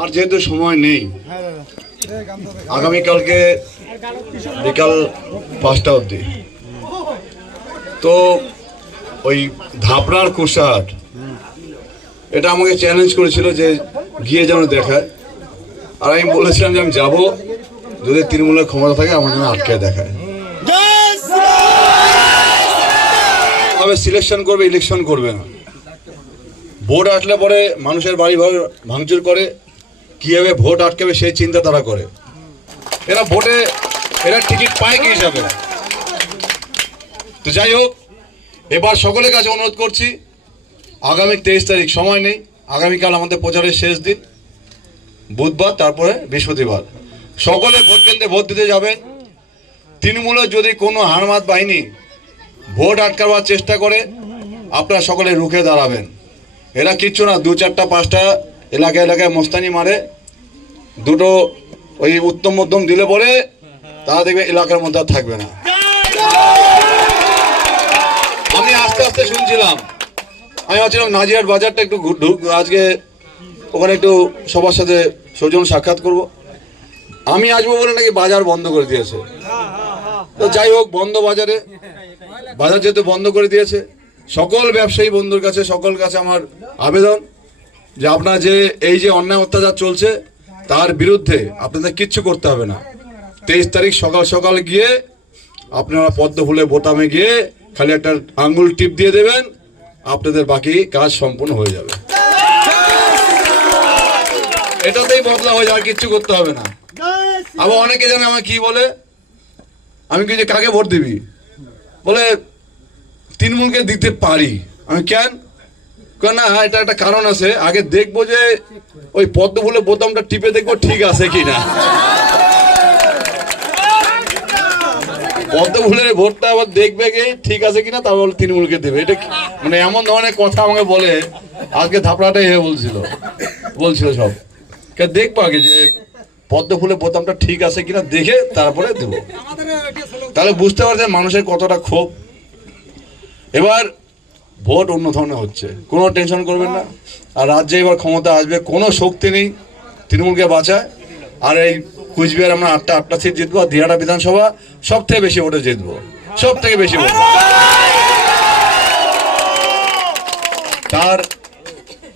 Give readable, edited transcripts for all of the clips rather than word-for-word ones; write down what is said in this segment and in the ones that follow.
আর যেহেতু সময় নেই, আগামীকালকে বিকাল 5টা অবধি তো ওই ধাপড়ার কুশাহাট এটা আমাকে চ্যালেঞ্জ করেছিল যে গিয়ে যেন দেখায়। আর আমি বলেছিলাম যে আমি যাবো, যদি তৃণমূলের ক্ষমতা থাকে আমার জন্য আটকে দেখায়। তবে সিলেকশন করবে, ইলেকশন করবে না। ভোট আটলে পরে মানুষের বাড়ি ঘর ভাঙচুর করে, কীভাবে ভোট আটকাবে সেই চিন্তা তারা করে। এরা ভোটে এরা টিকিট পায় কি হিসাবে। তো যাই হোক, এবার সকলের কাছে অনুরোধ করছি, আগামী 23 তারিখ সময় নেই, আগামীকাল আমাদের প্রচারের শেষ দিন, বুধবার, তারপরে বৃহস্পতিবার। সকলে ভোট কেন্দ্রে ভোট দিতে যাবেন। তৃণমূলের যদি কোনো হারমাত বাহিনী ভোট আটকাবার চেষ্টা করে, আপনারা সকলে রুখে দাঁড়াবেন। এরা কিচ্ছু না, 2-4টা 5টা এলাকায় এলাকায় মস্তানি মারে, দুটো ওই উত্তম মধ্যম দিলে পরে তারা দেখবে এলাকার মধ্যে আর থাকবে না। আমি আস্তে আস্তে শুনছিলাম, আমি ভাবছিলাম নাজিরহাট বাজারটা একটু আজকে ওখানে একটু সবার সাথে সৌজন্য সাক্ষাৎ করব। আমি আসবো বলে নাকি বাজার বন্ধ করে দিয়েছে। তো যাই হোক, বন্ধ বাজারে, বাজার যেহেতু বন্ধ করে দিয়েছে, সকল ব্যবসায়ী বন্ধুর কাছে, সকল কাছে আমার আবেদন যে আপনার যে এই যে অন্যায় অত্যাচার চলছে তার বিরুদ্ধে আপনাদের কিচ্ছু করতে হবে না। 23 তারিখ সকাল সকাল গিয়ে আপনারা পদ্ম ফুলের বোতামে গিয়ে খালি একটা আঙ্গুল টিপ দিয়ে দেবেন, আপনাদের বাকি কাজ সম্পূর্ণ হয়ে যাবে। এটাতেই বদলা হয়ে যাবে, কিচ্ছু করতে হবে না। আবার অনেকে জানে আমার কি বলে, আমি কি যে কাকে ভোট দিবি বলে তৃণমূলকে দিতে পারি। আমি কেন না, এটা একটা কারণ আছে, আগে দেখবো যে ওই পদ্ম ফুলের বোতামটা টিপে দেখবো ঠিক আছে কিনা। পদ্ম ফুলের ভোটটা আবার দেখবে কি ঠিক আছে কিনা, তারপর তৃণমূলকে দেবে। এটা মানে এমন ধরনের কথা আমাকে বলে, আজকে ধাপড়াটাই বলছিল সব দেখবো আগে যে পদ্ম ফুলের বোতামটা ঠিক আছে কিনা দেখে তারপরে দেবো। তাহলে বুঝতে পারছেন মানুষের কতটা ক্ষোভ। এবার ভোট অন্য ধরনের হচ্ছে, কোনো টেনশন করবেন না। আর রাজ্যে এবার ক্ষমতা আসবে, কোনো শক্তি নেই তৃণমূলকে বাঁচায়। আর এই কুচবিহার আমরা 8টা সিট জিতবো, আর দিহাটা বিধানসভা সব থেকে বেশি ভোটে জিতবো, সব থেকে বেশি ভোট। তার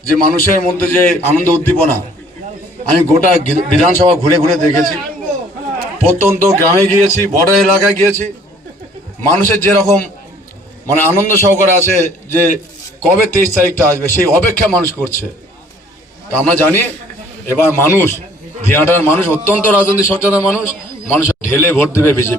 যে মানুষের মধ্যে যে আনন্দ উদ্দীপনা, আমি গোটা বিধানসভা ঘুরে ঘুরে দেখেছি, প্রত্যন্ত গ্রামে গিয়েছি, বর্ডার এলাকায় গিয়েছি, মানুষের যেরকম মানে আনন্দ সহকারে আছে যে কবে 23 তারিখটা আসবে সেই অপেক্ষা মানুষ করছে। তা আমরা জানি এবার মানুষ, দিহাটার মানুষ অত্যন্ত রাজনৈতিক সচেতন মানুষ, মানুষ ঢেলে ভোট দেবে বিজেপি।